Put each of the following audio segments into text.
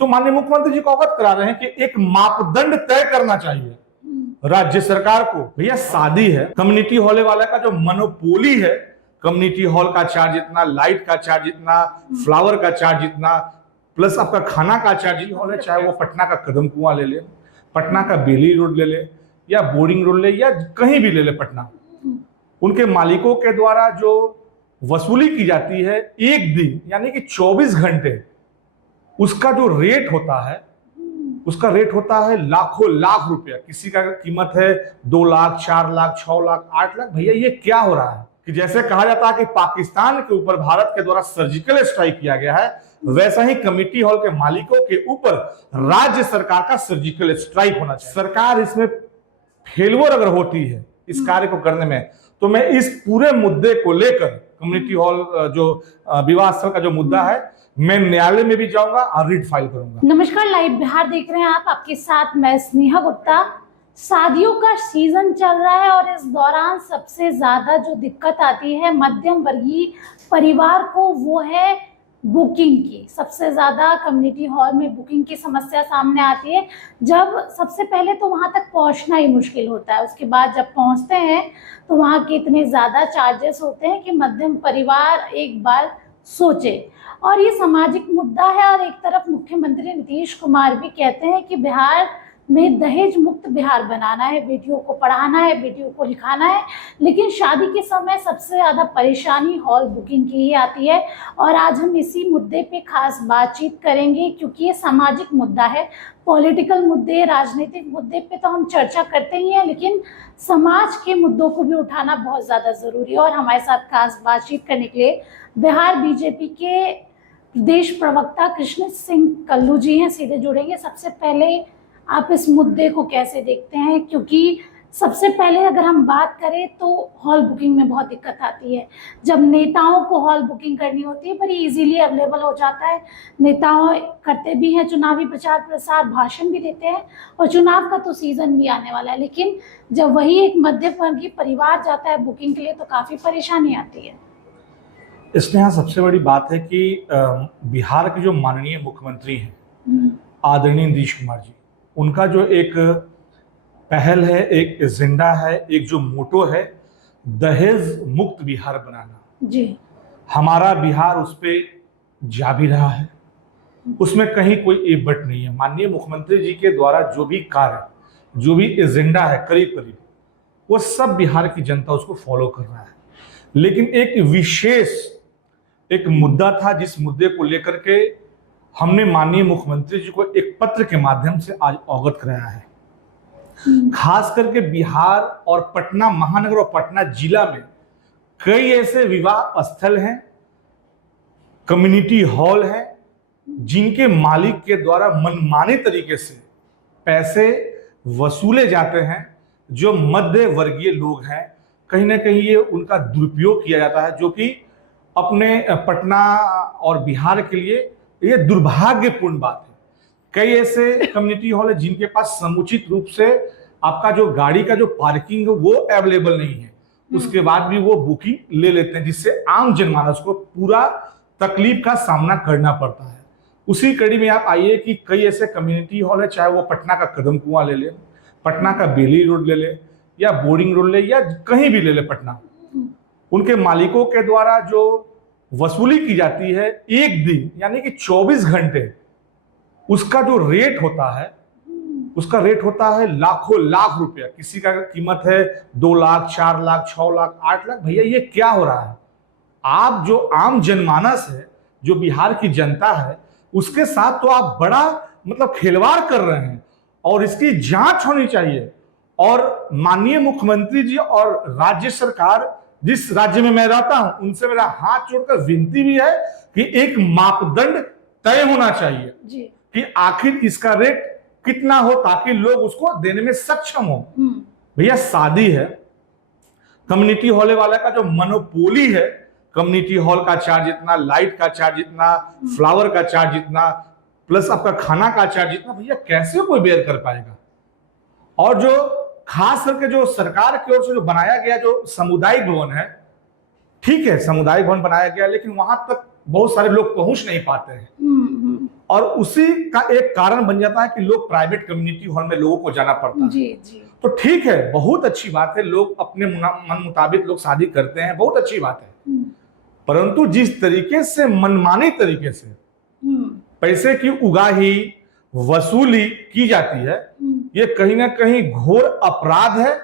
तो माननीय मुख्यमंत्री जी को अवगत करा रहे हैं कि एक मापदंड तय करना चाहिए राज्य सरकार को। भैया शादी है, कम्युनिटी हॉल वाला का जो मोनोपोली है, कम्युनिटी हॉल का चार्ज इतना, लाइट का चार्ज इतना, फ्लावर का चार्ज इतना, प्लस आपका खाना का चार्ज हॉल है, चाहे वो पटना का कदम कुआं ले ले, पटना का बेली रोड ले ले, या बोरिंग रोड ले, या कहीं भी ले ले पटना, उनके मालिकों के द्वारा जो वसूली की जाती है एक दिन यानी कि 24 घंटे, उसका जो रेट होता है, उसका रेट होता है लाखों लाख रुपया। किसी का कीमत है 2 लाख, 4 लाख, 6 लाख, 8 लाख। भैया ये क्या हो रहा है कि जैसे कहा जाता है कि पाकिस्तान के ऊपर भारत के द्वारा सर्जिकल स्ट्राइक किया गया है, वैसा ही कमेटी हॉल के मालिकों के ऊपर राज्य सरकार का सर्जिकल स्ट्राइक होना चाहिए। सरकार इसमें फेलवर अगर होती है इस कार्य को करने में, तो मैं इस पूरे मुद्दे को लेकर, कम्युनिटी हॉल जो विवाद स्थल का जो मुद्दा है, मैं न्यायालय में भी जाऊंगा और रिट फाइल करूंगा। नमस्कार, लाइव बिहार देख रहे हैं आप, आपके साथ मैं स्नेहा गुप्ता। शादियों का सीजन चल रहा है और इस दौरान सबसे ज्यादा जो दिक्कत आती है मध्यम वर्गीय परिवार को, वो है बुकिंग की। सबसे ज्यादा कम्युनिटी हॉल में बुकिंग की समस्या सामने आती है। जब सबसे पहले तो वहां तक पहुंचना ही मुश्किल होता है, उसके बाद जब पहुंचते हैं तो वहां के इतने ज्यादा चार्जेस होते हैं कि मध्यम परिवार एक बार सोचे। और ये सामाजिक मुद्दा है। और एक तरफ मुख्यमंत्री नीतीश कुमार भी कहते हैं कि बिहार में दहेज मुक्त बिहार बनाना है, बेटियों को पढ़ाना है, बेटियों को लिखाना है, लेकिन शादी के समय सबसे ज़्यादा परेशानी हॉल बुकिंग की ही आती है। और आज हम इसी मुद्दे पे खास बातचीत करेंगे, क्योंकि ये सामाजिक मुद्दा है। पॉलिटिकल मुद्दे, राजनीतिक मुद्दे पे तो हम चर्चा करते ही हैं, लेकिन समाज के मुद्दों को भी उठाना बहुत ज़्यादा ज़रूरी है। और हमारे साथ खास बातचीत करने के लिए बिहार बीजेपी के प्रदेश प्रवक्ता कृष्ण सिंह कल्लू जी हैं, सीधे जुड़ेंगे। सबसे पहले आप इस मुद्दे को कैसे देखते हैं? क्योंकि सबसे पहले अगर हम बात करें तो हॉल बुकिंग में बहुत दिक्कत आती है। जब नेताओं को हॉल बुकिंग करनी होती है, बड़ी इजीली अवेलेबल हो जाता है। नेताओं करते भी हैं चुनावी प्रचार प्रसार, भाषण भी देते हैं, और चुनाव का तो सीज़न भी आने वाला है। लेकिन जब वही एक मध्यम वर्गीय परिवार जाता है बुकिंग के लिए तो काफ़ी परेशानी आती है। इसमें यहाँ सबसे बड़ी बात है कि बिहार के जो माननीय मुख्यमंत्री हैं आदरणीय नीतीश कुमार जी, उनका जो एक पहल है, एक एजेंडा है, एक जो मोटो है, दहेज मुक्त बिहार बनाना जी। हमारा बिहार उस पे जा भी रहा है, उसमें कहीं कोई ए बट नहीं है। माननीय मुख्यमंत्री जी के द्वारा जो भी कार्य, जो भी एजेंडा है, करीब करीब वो सब बिहार की जनता उसको फॉलो कर रहा है। लेकिन एक विशेष एक मुद्दा था, जिस मुद्दे को लेकर के हमने माननीय मुख्यमंत्री जी को एक पत्र के माध्यम से आज अवगत कराया है। खास करके बिहार और पटना महानगर और पटना जिला में कई ऐसे विवाह स्थल हैं, कम्युनिटी हॉल हैं, जिनके मालिक के द्वारा मनमाने तरीके से पैसे वसूले जाते हैं। जो मध्य वर्गीय लोग हैं, कहीं ना कहीं ये उनका दुरुपयोग किया जाता है, जो कि अपने पटना और बिहार के लिए ये दुर्भाग्यपूर्ण बात है। कई ऐसे कम्युनिटी हॉल है जिनके पास समुचित रूप से आपका जो गाड़ी का जो पार्किंग है वो अवेलेबल नहीं है, उसके बाद भी वो बुकिंग ले लेते हैं, जिससे आम जनमानस को पूरा तकलीफ का सामना करना पड़ता है। उसी कड़ी में आप आइए कि कई ऐसे कम्युनिटी हॉल है, चाहे वो पटना का कदम कुआं ले ले, पटना का बेली रोड ले ले, या बोरिंग रोड ले, या कहीं भी ले ले पटना, उनके मालिकों के द्वारा जो वसूली की जाती है एक दिन यानी कि 24 घंटे, उसका जो रेट होता है, उसका रेट होता है लाखों लाख रुपया। किसी का कीमत है 2 लाख, 4 लाख, 6 लाख, 8 लाख। भैया ये क्या हो रहा है? आप जो आम जनमानस है, जो बिहार की जनता है, उसके साथ तो आप बड़ा मतलब खिलवाड़ कर रहे हैं, और इसकी जांच होनी चाहिए। और माननीय मुख्यमंत्री जी और राज्य सरकार, जिस राज्य में मैं रहता हूं, उनसे मेरा हाथ जोड़कर विनती भी है कि एक मापदंड तय होना चाहिए जी। कि आखिर इसका रेट कितना हो, ताकि लोग उसको देने में सक्षम हो। भैया शादी है, कम्युनिटी हॉल वाला का जो मोनोपोली है, कम्युनिटी हॉल का चार्ज इतना, लाइट का चार्ज इतना, फ्लावर का चार्ज इतना, प्लस आपका खाना का चार्ज इतना। भैया कैसे कोई बेयर कर पाएगा? और जो खास करके जो सरकार की ओर से जो बनाया गया जो सामुदायिक भवन है, ठीक है सामुदायिक भवन बनाया गया, लेकिन वहां तक बहुत सारे लोग पहुंच नहीं पाते हैं। और उसी का एक कारण बन जाता है कि लोग प्राइवेट कम्युनिटी हॉल में लोगों को जाना पड़ता है। जी जी। तो ठीक है, बहुत अच्छी बात है, लोग अपने मन मुताबिक लोग शादी करते हैं, बहुत अच्छी बात है। परंतु जिस तरीके से मनमानी तरीके से पैसे की उगाही वसूली की जाती है, ये कहीं ना कहीं घोर अपराध है।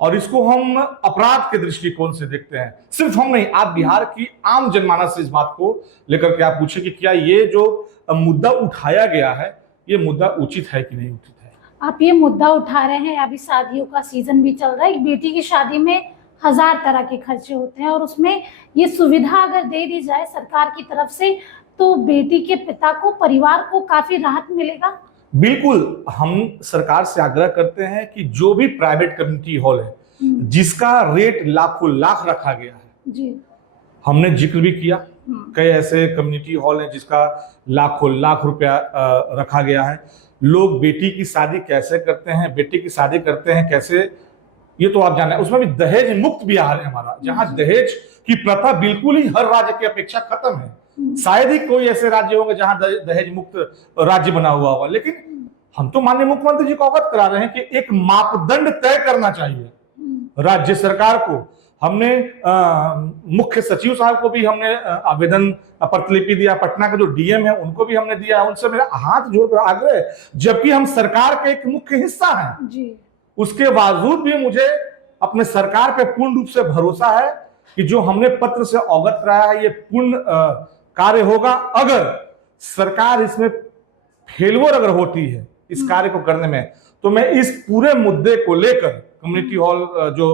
और इसको हम अपराध के दृष्टिकोण से देखते हैं। सिर्फ हम नहीं, आप बिहार की आम जनमानस से इस बात को लेकर के आप पूछे कि क्या ये जो मुद्दा उठाया गया है, ये मुद्दा उचित है कि नहीं उचित है। आप ये मुद्दा उठा रहे हैं, अभी शादियों का सीजन भी चल रहा है। एक बेटी की शादी में 1000 तरह के खर्चे होते हैं, और उसमें ये सुविधा अगर दे दी जाए सरकार की तरफ से, तो बेटी के पिता को, परिवार को काफी राहत मिलेगा। बिल्कुल, हम सरकार से आग्रह करते हैं कि जो भी प्राइवेट कम्युनिटी हॉल है जिसका रेट लाखों लाख रखा गया है जी, हमने जिक्र भी किया, कई ऐसे कम्युनिटी हॉल हैं जिसका लाखों लाख रुपया रखा गया है। लोग बेटी की शादी कैसे करते हैं, बेटी की शादी करते हैं कैसे, ये तो आप जाने। उसमें भी दहेज मुक्त बिहार है हमारा, जहां दहेज की प्रथा बिल्कुल ही हर राज्य की अपेक्षा खत्म है। शायद ही कोई ऐसे राज्य होंगे जहां दहेज मुक्त राज्य बना हुआ होगा। लेकिन हम तो माननीय मुख्यमंत्री जी को अवगत करा रहे हैं कि एक मापदंड तय करना चाहिए राज्य सरकार को। हमने मुख्य सचिव साहब को भी हमने आवेदन प्रतिलिपि दिया, पटना का जो डीएम है उनको भी हमने दिया। उनसे मेरा हाथ जोड़कर आग्रह, जबकि हम सरकार के एक मुख्य हिस्सा हैं जी, उसके बावजूद भी मुझे अपने सरकार पे पूर्ण रूप से भरोसा है कि जो हमने पत्र से अवगत कराया है ये पूर्ण कार्य होगा। अगर सरकार इसमें फेलवर अगर होती है इस कार्य को करने में, तो मैं इस पूरे मुद्दे को लेकर, कम्युनिटी हॉल जो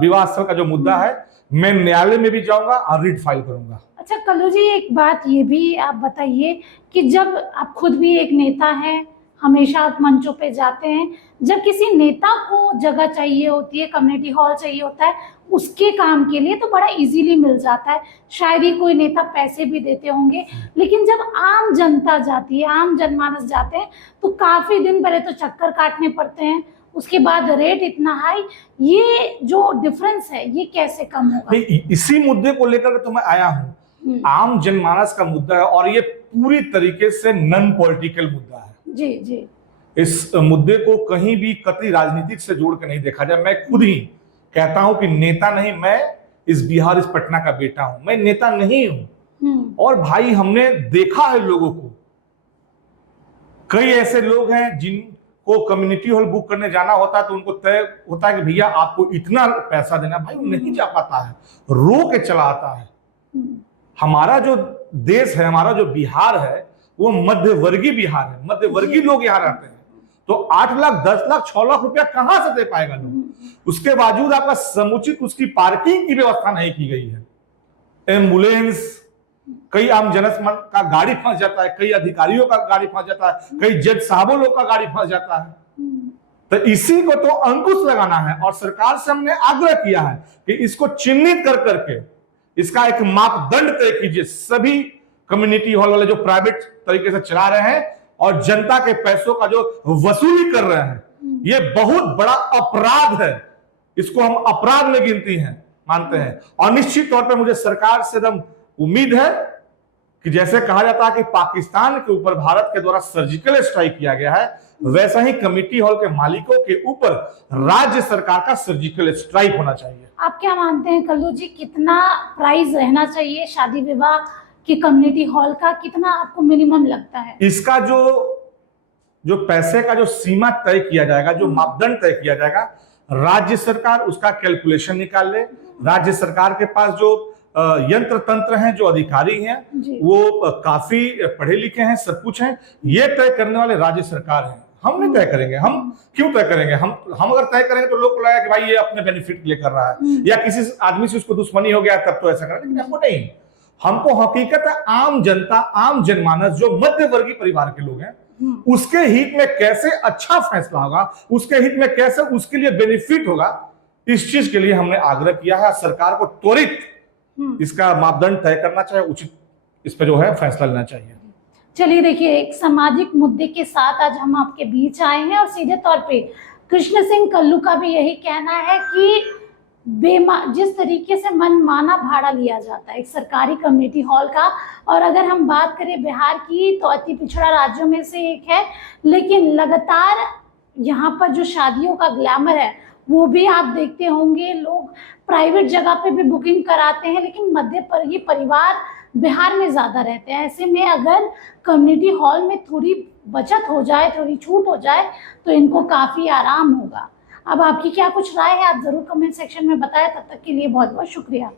विवाह स्थल का जो मुद्दा है, मैं न्यायालय में भी जाऊंगा और रिट फाइल करूंगा। अच्छा कल्लू जी, एक बात ये भी आप बताइए कि जब आप खुद भी एक नेता हैं, हमेशा आप मंचों पे जाते हैं, जब किसी नेता को जगह चाहिए होती है, कम्युनिटी हॉल चाहिए होता है उसके काम के लिए, तो बड़ा इजीली मिल जाता है। शायद ही कोई नेता पैसे भी देते होंगे, लेकिन जब आम जनता जाती है, आम जनमानस जाते हैं, तो काफी दिन पहले तो चक्कर काटने पड़ते हैं, उसके बाद रेट इतना हाई। ये जो डिफरेंस है ये कैसे कम होगा? इसी मुद्दे को लेकर तो मैं आया हूँ। आम जनमानस का मुद्दा है और ये पूरी तरीके से नॉन पॉलिटिकल मुद्दा है। जी जी। इस मुद्दे को कहीं भी कतई राजनीतिक से जोड़ के नहीं देखा जाए। मैं खुद ही कहता हूं कि नेता नहीं, मैं इस बिहार, इस पटना का बेटा हूं, मैं नेता नहीं हूं। और भाई हमने देखा है लोगों को, कई ऐसे लोग हैं जिनको कम्युनिटी हॉल बुक करने जाना होता है तो उनको तय होता है कि भैया आपको इतना पैसा देना, भाई वो नहीं जा पाता है, रो के चला आता है। हमारा जो देश है, हमारा जो बिहार है, वो मध्यवर्गीय बिहार है, मध्यवर्गीय लोग यहाँ रहते हैं। तो 8 लाख, 10 लाख, 6 लाख रुपया कहां से दे पाएगा लोग? उसके बावजूद आपका समुचित उसकी पार्किंग की व्यवस्था नहीं की गई है। एम्बुलेंस, कई आम जनमानस का गाड़ी फंस जाता है, कई अधिकारियों का गाड़ी फंस जाता है, कई जज साहबों लोग का गाड़ी फंस जाता है। तो इसी को तो अंकुश लगाना है और सरकार से हमने आग्रह किया है कि इसको चिन्हित कर करके इसका एक मापदंड तय कीजिए। सभी कम्युनिटी हॉल वाले जो प्राइवेट तरीके से चला रहे हैं और जनता के पैसों का जो वसूली कर रहे हैं, ये बहुत बड़ा अपराध है। इसको हम अपराध में गिनती हैं, मानते हैं। और निश्चित तौर पर मुझे सरकार से एकदम उम्मीद है कि जैसे कहा जाता है कि पाकिस्तान के ऊपर भारत के द्वारा सर्जिकल स्ट्राइक किया गया है, वैसा ही कमेटी हॉल के मालिकों के ऊपर राज्य सरकार का सर्जिकल स्ट्राइक होना चाहिए। आप क्या मानते हैं कल्लू जी, कितना प्राइस रहना चाहिए शादी विवाह की कम्युनिटी हॉल का? कितना आपको मिनिमम लगता है? इसका जो पैसे का जो सीमा तय किया जाएगा, जो मापदंड तय किया जाएगा, राज्य सरकार उसका कैलकुलेशन निकाल ले। राज्य सरकार के पास जो यंत्र तंत्र हैं, जो अधिकारी हैं, वो काफी पढ़े लिखे हैं, सब कुछ हैं। ये तय करने वाले राज्य सरकार हैं, हम नहीं तय करेंगे। हम क्यों तय करेंगे? हम अगर तय करेंगे तो लोग को लगेगा कि भाई ये अपने बेनिफिट के लिए कर रहा है, या किसी आदमी से उसको दुश्मनी हो गया तब तो ऐसा करें। लेकिन हमको नहीं, हमको हकीकत है आम जनता, आम जनमानस जो मध्यवर्गीय परिवार के लोग हैं, उसके हित में कैसे अच्छा फैसला होगा, उसके हित में कैसे उसके लिए बेनिफिट होगा, इस चीज के लिए हमने आग्रह किया है। सरकार को त्वरित इसका मापदंड तय करना चाहिए, उचित इस पर जो है फैसला लेना चाहिए। चलिए देखिए, एक सामाजिक मुद्दे के साथ आज हम आपके बीच आए हैं और सीधे तौर पे कृष्ण सिंह कल्लू का भी यही कहना है कि जिस तरीके से मनमाना भाड़ा लिया जाता है एक सरकारी कम्युनिटी हॉल का। और अगर हम बात करें बिहार की, तो अति पिछड़ा राज्यों में से एक है, लेकिन लगातार यहाँ पर जो शादियों का ग्लैमर है वो भी आप देखते होंगे, लोग प्राइवेट जगह पे भी बुकिंग कराते हैं, लेकिन मध्य वर्गीय परिवार बिहार में ज़्यादा रहते हैं। ऐसे में अगर कम्युनिटी हॉल में थोड़ी बचत हो जाए, थोड़ी छूट हो जाए, तो इनको काफ़ी आराम होगा। अब आपकी क्या कुछ राय है, आप ज़रूर कमेंट सेक्शन में बताएं। तब तक के लिए बहुत बहुत शुक्रिया।